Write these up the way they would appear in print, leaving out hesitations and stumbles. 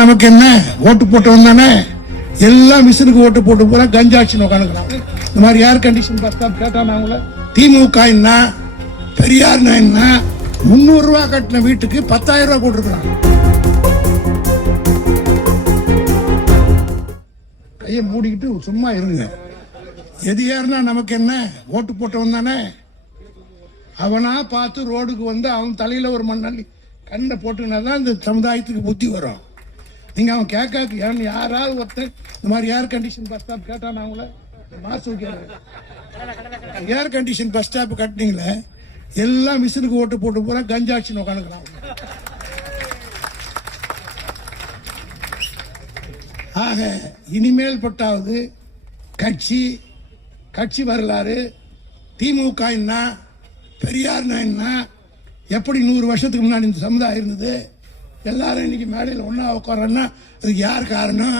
நமக்கு என்ன ஓட்டு போட்டு வந்தானே எல்லாம் மிஷினுக்கு ஓட்டு போட்டு போற கஞ்சாட்சி உட்காந்துக்கிறாங்க. இந்த மாதிரி ஏர் கண்டிஷன் பார்த்தா கேட்டாங்க. திமுக என்ன பெரியார் என்ன 300 ரூபாய் கட்டின வீட்டுக்கு 10,000 ரூபாய் போட்டுருக்காங்க. கையை மூடிக்கிட்டு சும்மா இருங்க. எது ஏறினா நமக்கு என்ன ஓட்டு போட்டு வந்தானே அவனா பார்த்து ரோடுக்கு வந்து அவன் தலையில ஒரு மண்ணள்ளி கண்ணை போட்டுனாதான் இந்த சமுதாயத்துக்கு புத்தி வரும். நீங்க அவன் கேட்க யாராவது ஒருத்தர் இந்த மாதிரி ஏர் கண்டிஷன் பஸ் ஸ்டாப் கேட்டானாங்கள மாசம் ஏர் கண்டிஷன் பஸ் ஸ்டாப் கட்டினீங்களே எல்லாம் மிஷினுக்கு ஓட்டு போட்டு போற கஞ்சாட்சி உட்காந்துக்கிறாங்க. ஆக இனிமேல் பட்டாவது கட்சி வரலாறு திமுக என்ன பெரியார் என்ன எப்படி 100 வருஷத்துக்கு முன்னாடி இந்த சமுதாயம் இருந்தது எல்லாரும் இன்னைக்கு மேடையில் ஒன்னா உட்காரன்னா அதுக்கு யார் காரணம்?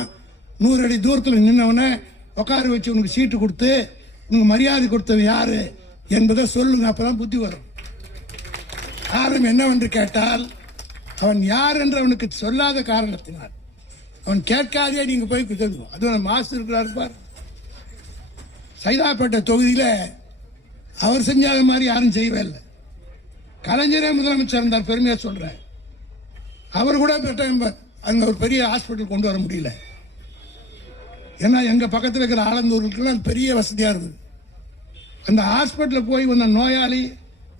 100 அடி தூரத்தில் நின்னவன உட்கார வச்சு உனக்கு சீட்டு கொடுத்து உனக்கு மரியாதை கொடுத்தவன் யாரு என்பதை சொல்லுங்க. அப்பதான் புத்தி வரும். காரணம் என்னவென்று கேட்டால் அவன் யார் என்று அவனுக்கு சொல்லாத காரணத்தினால் அவன் கேட்காதே நீங்க போய் சொல்லுவோம். அது மாசு இருக்கிறாரு பார். சைதாப்பேட்டை தொகுதியில அவர் செஞ்சாத மாதிரி யாரும் செய்யவே இல்லை. கலைஞரே முதலமைச்சர் இருந்தார், பெருமையா சொல்றேன். அவர் கூட அங்க ஒரு பெரிய ஹாஸ்பிட்டல் கொண்டு வர முடியல. ஏன்னா எங்க பக்கத்தில் இருக்கிற ஆலந்தூருக்குலாம் பெரிய வசதியா இருக்குது. அந்த ஹாஸ்பிட்டல் போய் வந்த நோயாளி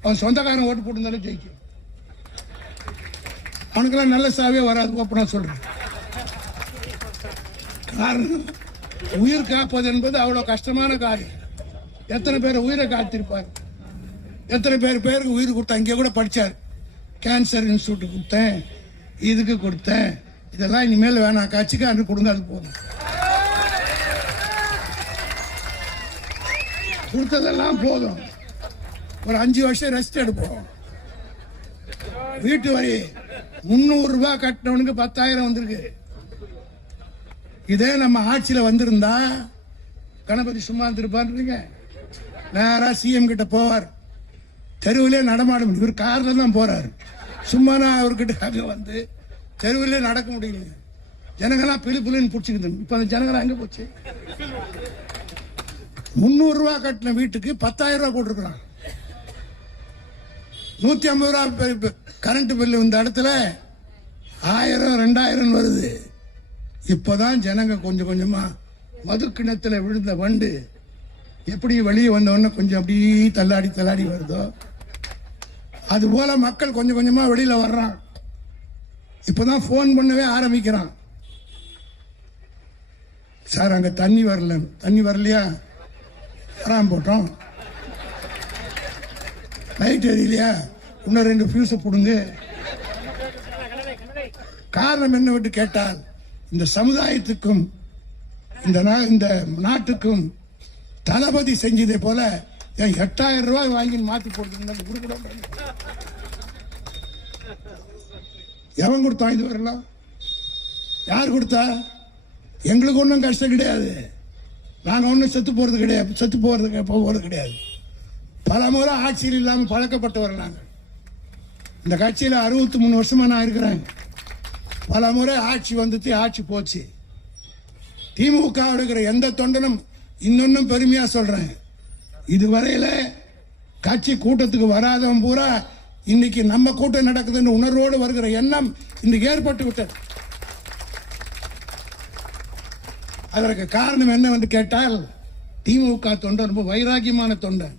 அவன் சொந்தக்காரன் ஓட்டு போட்டு ஜெயிக்கும். அவனுக்கெல்லாம் நல்ல சாவே வராது. அப்ப நான் சொல்றேன். காரணம் உயிர் காப்பது என்பது அவ்வளவு கஷ்டமான காரியம். எத்தனை பேர் உயிரை காத்திருப்பார், எத்தனை பேருக்கு உயிர் கொடுத்தா. இங்கே கூட படிச்சார், கேன்சர் இன்ஸ்டியூட் கொடுத்தேன், இதுக்கு கொடுத்தேன், இதெல்லாம் இனிமேல் வேணாம், கட்சிக்கு அன்று கொடுங்க, அது போதும். கொடுத்ததெல்லாம் போதும். ஒரு 5 வருஷம் ரெஸ்ட் எடுப்போம். வீட்டு வரி 300 ரூபாய் கட்டினவனுக்கு 10,000 வந்திருக்கு. இதே நம்ம ஆட்சியில வந்திருந்தா கணபதி சும்மா இருந்திருப்பாருங்க. நேரா சிஎம் கிட்ட போவார், தெருவிலே நடமாட முடியும். இவர் கார்ல தான் போறாரு. சும்மா அவர்கிட்ட வந்து தெருவிலே நடக்க முடியல. ஜனங்கள்லாம் பிள்ளைன்னு பிடிச்சிக்கிது. இப்ப அந்த ஜனங்களாம் எங்க போச்சு? 300 ரூபாய் கட்டின வீட்டுக்கு 10,000 ரூபாய் போட்டிருக்கிறான். 150 ரூபாய் கரண்ட் பில்லு இந்த இடத்துல 1000 2000 வருது. இப்பதான் ஜனங்க கொஞ்சம் கொஞ்சமா மது கிணத்துல விழுந்த வண்டு எப்படி வெளியே வந்தவொடனே கொஞ்சம் அப்படி தள்ளாடி வருதோ அது போல மக்கள் கொஞ்சம் கொஞ்சமா வெளியில வர்றான். இப்பதான் போன் பண்ணவே ஆரம்பிக்கிறான். சார் அங்க தண்ணி வரல, தண்ணி வரலையா? வராம போட்டோம். லைட் எரியலையா? இன்னும் 2 ஃபியூஸை போடுங்க. காரணம் என்ன விட்டு கேட்டால் இந்த சமுதாயத்துக்கும் இந்த நாட்டுக்கும் தளபதி செஞ்சதை போல 8,000 ரூபாய் வாங்கி மாத்தி போட்டு எவன் கொடுத்தான்? இது வரலாம் யார் கொடுத்தா? எங்களுக்கு ஒன்றும் கஷ்டம் கிடையாது. நாங்கள் ஒன்றும் செத்து போறது கிடையாது. பல முறை ஆட்சியில் இல்லாமல் பழக்கப்பட்டவர் நாங்கள். இந்த கட்சியில் 63 வருஷமா நான் இருக்கிறேன். பல முறை ஆட்சி வந்துட்டு ஆட்சி போச்சு. திமுக இருக்கிற எந்த தொண்டனும் இன்னொன்னும் பெருமையா சொல்றேன், இதுவரையில கட்சி கூட்டத்துக்கு வராதவன் பூரா இன்னைக்கு நம்ம கூட்டம் நடக்குதுன்னு உணர்வோடு வருகிற எண்ணம் இன்னைக்கு ஏற்பட்டு விட்டது. அதற்கு காரணம் என்னவென்று கேட்டால் திமுக தொண்டர் ரொம்ப வைராக்கியமான தொண்டன்,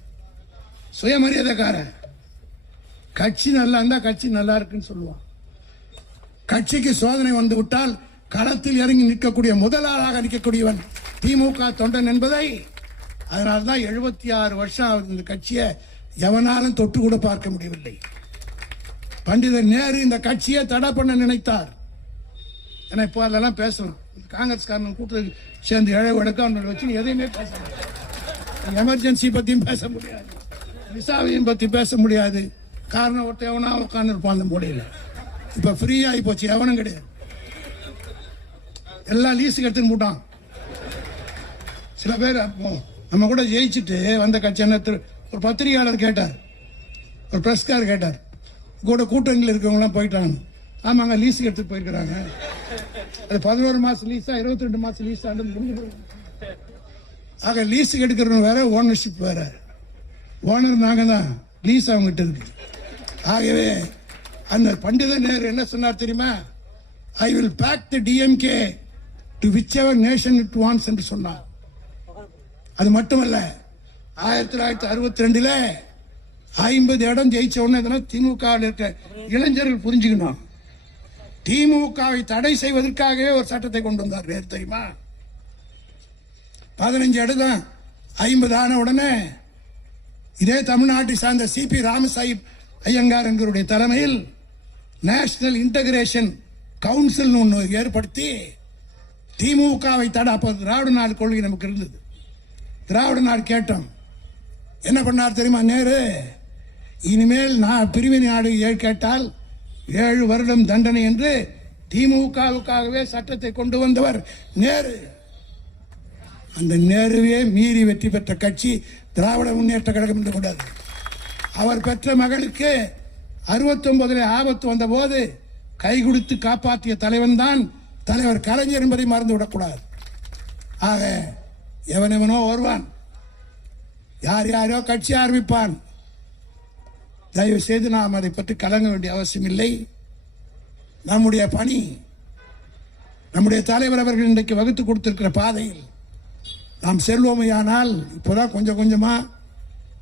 சுயமரியாதைக்காரன். கட்சி நல்லா இருந்தா கட்சி நல்லா இருக்குன்னு சொல்லுவான். கட்சிக்கு சோதனை வந்து விட்டால் களத்தில் இறங்கி நிற்கக்கூடிய முதலாளாக நிற்கக்கூடியவன் திமுக தொண்டன் என்பதை அதனால்தான் 76 வருஷம் இந்த கட்சியை எவனாலும் தொட்டு கூட பார்க்க முடியவில்லை. பண்டிதர் நேரு இந்த கட்சியை தடை பண்ண நினைத்தார். ஏன்னா இப்போ அதெல்லாம் பேசணும். காங்கிரஸ்காரன் கூட்டத்தில் சேர்ந்து இழவு எடுக்க வச்சு எதையுமே பேசலாம். எமர்ஜென்சி பத்தியும் பேச முடியாது, விசாவையும் பத்தி பேச முடியாது. காரணம் ஒருத்த எவனா உட்கார்ந்து இருப்பான் அந்த மூலையில. இப்ப ஃப்ரீ ஆகி போச்சு, எவனும் கிடையாது. எல்லாம் லீஸுக்கு எடுத்துன்னு போட்டான். சில பேர் நம்ம கூட ஜெயிச்சுட்டு வந்த கட்சி என்ன ஒரு பத்திரிகையாளர் கேட்டார், ஒரு பிரஸ்கார் கேட்டார், கூட கூட்டணியில் இருக்கவங்களாம் போயிட்டாங்க. ஆமாங்க லீஸுக்கு எடுத்துட்டு போயிருக்கிறாங்க. அது 11 மாசம் லீஸா 22 மாசம் லீஸா ஆக லீஸுக்கு எடுக்கிறவங்க வேற, ஓனர்ஷிப் வேற. ஓனர் நாங்க தான், லீஸ் அவங்ககிட்ட இருக்கு. ஆகவே அந்த பண்டித நேரு என்ன சொன்னார் தெரியுமா? I will back the DMK to whichever nation it wants என்று சொன்னார். அது மட்டுமல்ல, 1962 50 இடம் ஜெயிச்ச உடனே திமுக இருக்க இளைஞர்கள் புரிஞ்சுக்கணும், திமுகவை தடை செய்வதற்காகவே ஒரு சட்டத்தை கொண்டு வந்தார் நேரு தெரியுமா? 15 இடம் தான் 50 ஆன உடனே இதே தமிழ்நாட்டை சார்ந்த சிபி ராமசாஹிப் ஐயங்கார் என்கிறவருடைய தலைமையில் நேஷனல் இன்டகிரேஷன் கவுன்சில் ஒன்று ஏற்படுத்தி திமுகவை தடை, அப்போ திராவிட நாடு கொள்கை நமக்கு இருந்தது, திராவிட நாடு கேட்டோம். என்ன பண்ணார் தெரியுமா நேரு? இனிமேல் நான் பிரிவினை நாடு கேட்டால் 7 வருடம் தண்டனை என்று திமுகவுக்காகவே சட்டத்தை கொண்டு வந்தவர் நேரு. அந்த நேருவே மீறி வெற்றி பெற்ற கட்சி திராவிட முன்னேற்ற கழகம் என்று கூடாது. அவர் பெற்ற மகளுக்கு 69 ஆபத்து வந்த போது கை கொடுத்து காப்பாற்றிய தலைவன் தான் தலைவர் கலைஞர் என்பதை மறந்து விடக்கூடாது. ஆக எவனோ வருவான், யார் யாரோ கட்சி ஆரம்பிப்பான். தயவு செய்து நாம் அதை பற்றி கலங்க வேண்டிய அவசியம் இல்லை. நம்முடைய பணி, நம்முடைய தலைவர் அவர்கள் இன்றைக்கு வகுத்து கொடுத்திருக்கிற பாதையில் நாம் செல்வோமையானால், இப்போதான் கொஞ்சம் கொஞ்சமா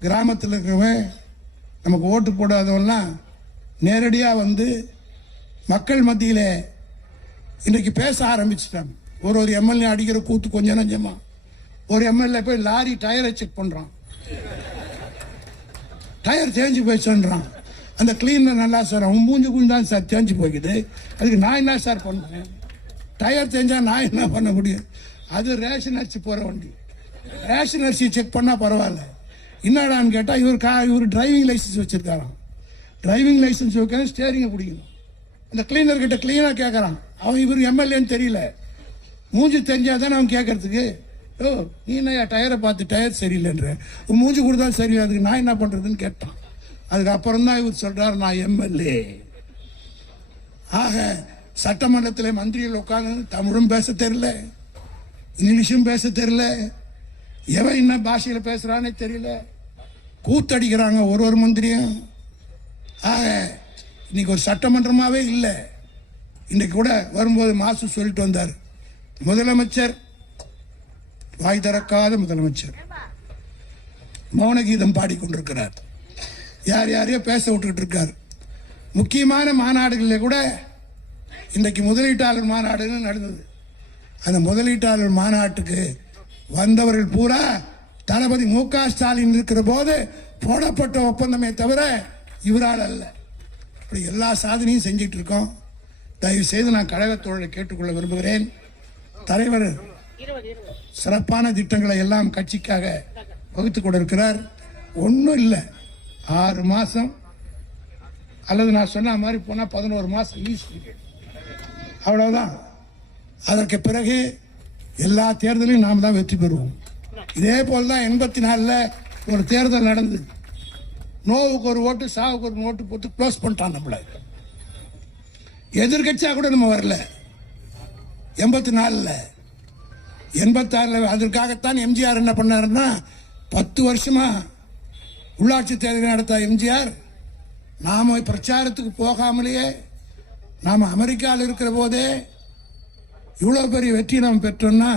கிராமத்தில் இருக்கிறவன் நமக்கு ஓட்டு போடாதவெல்லாம் நேரடியாக வந்து மக்கள் மத்தியில் இன்றைக்கு பேச ஆரம்பிச்சிட்டாங்க. ஒரு எம்எல்ஏ அடிக்கிற கூத்து கொஞ்சம் நஞ்சமா. ஒரு எம்எல்ஏ போய் லாரி டயரை செக் பண்றான், டயர் தேஞ்சு போயிடுச்சுன்றான். அந்த கிளீனர் நல்லா சார், அவன் மூஞ்சி குஞ்சு தான் சார் தேஞ்சு போய்க்குது, அதுக்கு நான் என்ன சார் பண்ணுறேன்? டயர் தேஞ்சா நான் என்ன பண்ண முடியும்? அது ரேஷன் அரிசி போகிற வண்டி, ரேஷன் அரிசி செக் பண்ணால் பரவாயில்ல. என்னடான்னு கேட்டால் இவர் டிரைவிங் லைசன்ஸ் வச்சுருக்காராம். டிரைவிங் லைசன்ஸ் வைக்கணும், ஸ்டேரிங்கை பிடிக்கணும். அந்த கிளீனர் கிட்ட கிளீனாக கேட்குறான். அவன் இவர் எம்எல்ஏன்னு தெரியல, மூஞ்சி தெரிஞ்சாதானே அவன் கேட்கறதுக்கு. ஓ நீ என்ன டயரை பார்த்து டயர் சரியில்லைன்ற, மூஞ்சி கொடுத்தா சரி, அதுக்கு நான் என்ன பண்ணுறதுன்னு கேட்டான். அதுக்கப்புறம் தான் இவர் சொல்கிறார் நான் எம்எல்ஏ. ஆக சட்டமன்றத்தில் மந்திரிகள் உட்காந்து தமிழும் பேச தெரியல, இங்கிலீஷும் பேச தெரியல, எவன் என்ன பாஷையில் பேசுறானே தெரியல, கூத்தடிக்கிறாங்க ஒரு மந்திரியும். ஆக இன்னைக்கு ஒரு சட்டமன்றமாவே இல்லை. இன்னைக்கு கூட வரும்போது மாசு சொல்லிட்டு வந்தார், முதலமைச்சர் வாய் திறக்காத முதலமைச்சர் மௌன கீதம் பாடிக்கொண்டிருக்கிறார், யார் யாரையோ பேச விட்டுக்கிட்டு இருக்கார். முக்கியமான மாநாடுகளில் கூட இன்றைக்கு முதலீட்டாளர் மாநாடுன்னு நடந்தது. அந்த முதலீட்டாளர் மாநாட்டுக்கு வந்தவர்கள் பூரா தளபதி மு.க. ஸ்டாலின் இருக்கிற போது போடப்பட்ட ஒப்பந்தமே தவிர இவரால் அல்ல. இப்படி எல்லா சாதனையும் செஞ்சிட்டு இருக்கோம். தயவு செய்து நான் கழகத்தோழரை கேட்டுக்கொள்ள விரும்புகிறேன். தலைவர் சிறப்பான திட்டங்களை எல்லாம் கட்சிக்காக வகுத்துக் கொண்டிருக்கிறார். ஒன்றும் இல்லை, 6 மாசம் அல்லது நான் சொன்ன மாதிரி போனால் 11 மாசம் லீஸ் பீரியட், அவ்வளவுதான். அதற்கு பிறகு எல்லா தேர்தலையும் நாம் தான் வெற்றி பெறுவோம். இதே போல்தான் 84 ஒரு தேர்தல் நடந்தது. நோவுக்கு ஒரு ஓட்டு, சாவுக்கு ஒரு ஓட்டு போட்டு க்ளோஸ் பண்ணிட்டான் நம்மள. எதிர்கட்சியா கூட நம்ம வரல. 84 86 அதற்காகத்தான் எம்ஜிஆர் என்ன பண்ணாருன்னா, 10 வருஷமா உள்ளாட்சி தேர்தல் நடத்த எம்ஜிஆர் நாம பிரச்சாரத்துக்கு போகாமலேயே நாம அமெரிக்காவில் இருக்கிற போதே இவ்வளவு பெரிய வெற்றி நாம் பெற்றோம்னா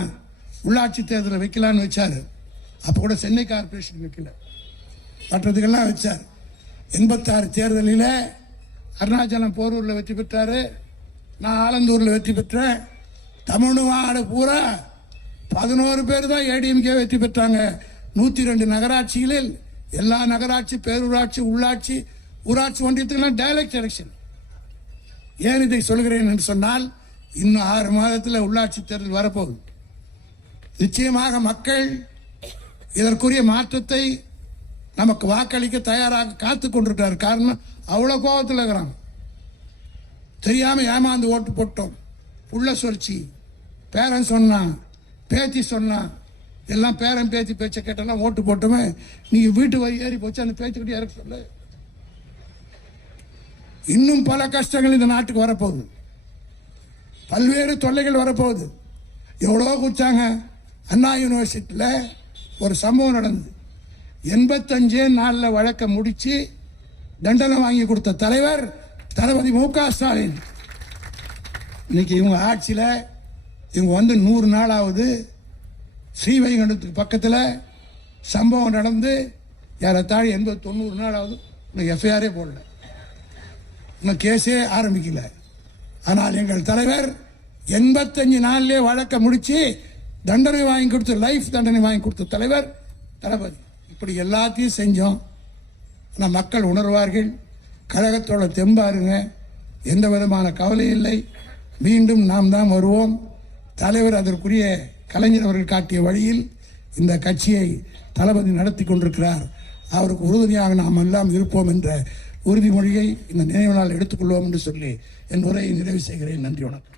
உள்ளாட்சி தேர்தலை வைக்கலான்னு வச்சாரு. அப்ப கூட சென்னை கார்பரேஷன் வைக்கல, மற்றதுக்கெல்லாம் வச்சார். 86 தேர்தலில் அருணாச்சலம் போரூர்ல வெற்றி பெற்றாரு, நான் ஆலந்தூர்ல வெற்றி பெற்றேன். தமிழ்நாடு பூரா 11 பேர் தான் ஏடிஎம்கே வெற்றி பெற்றாங்க. 102 நகராட்சிகளில் எல்லா நகராட்சி, பேரூராட்சி, உள்ளாட்சி, ஊராட்சி ஒன்றியத்துக்கெல்லாம் டைரக்ட் எலெக்ஷன். ஏன் இதை சொல்கிறேன் என்று சொன்னால், இன்னும் 6 மாதத்தில் உள்ளாட்சி தேர்தல் வரப்போகுது. நிச்சயமாக மக்கள் இதற்குரிய மாற்றத்தை நமக்கு வாக்களிக்க தயாராக காத்து கொண்டிருக்கிறார். காரணம் அவ்வளவு கோபத்தில் இருக்கிறாங்க. தெரியாம ஏமாந்து ஓட்டு போட்டோம், புள்ள சொல்லிச்சு, பேரன் சொன்னா, பேத்தி சொன்னா, எல்லாம் பேரன் பேத்தி பேச்ச கேட்டெல்லாம் ஓட்டு போட்டோமே. நீங்க வீட்டு வரி ஏறி போச்சு, அந்த பேச்சுக்கிட்டே இறக்க சொல்ல. இன்னும் பல கஷ்டங்கள் இந்த நாட்டுக்கு வரப்போகுது. பல்வேறு தொல்லைகள் வரப்போகுது. எவ்வளோ குச்சாங்க. அண்ணா யூனிவர்சிட்டியில் ஒரு சம்பவம் நடந்தது. 85 நாளில் வழக்கை முடித்து தண்டனை வாங்கி கொடுத்த தலைவர் தளபதி மு.க. ஸ்டாலின். இன்னைக்கு இவங்க ஆட்சியில் இவங்க வந்து 100 நாள் ஆகுது. ஸ்ரீவைகுண்டத்துக்கு பக்கத்தில் சம்பவம் நடந்து ஏறத்தாழ 80-90 நாள் ஆகுது. இன்னும் எஃப்ஐஆரே போடல, இன்னும் கேஸே ஆரம்பிக்கல. ஆனால் எங்கள் தலைவர் 85 நாள்லேயே வழக்கை முடித்து தண்டனை வாங்கி கொடுத்த, லைஃப் தண்டனை வாங்கி கொடுத்த தலைவர் தளபதி. இப்படி எல்லாத்தையும் செஞ்சோம். ஆனால் மக்கள் உணர்வார்கள். கழகத்தோட தெம்பாருங்க, எந்த விதமான கவலை இல்லை. மீண்டும் நாம் தான் வருவோம். தலைவர் அதற்குரிய கலைஞர் அவர்கள் காட்டிய வழியில் இந்த கட்சியை தளபதி நடத்தி கொண்டிருக்கிறார். அவருக்கு உறுதுணையாக நாம் எல்லாம் இருப்போம் என்ற உறுதிமொழியை இந்த நினைவு நாள் எடுத்துக்கொள்வோம் என்று சொல்லி என் உரையை நிறைவு செய்கிறேன். நன்றி, வணக்கம்.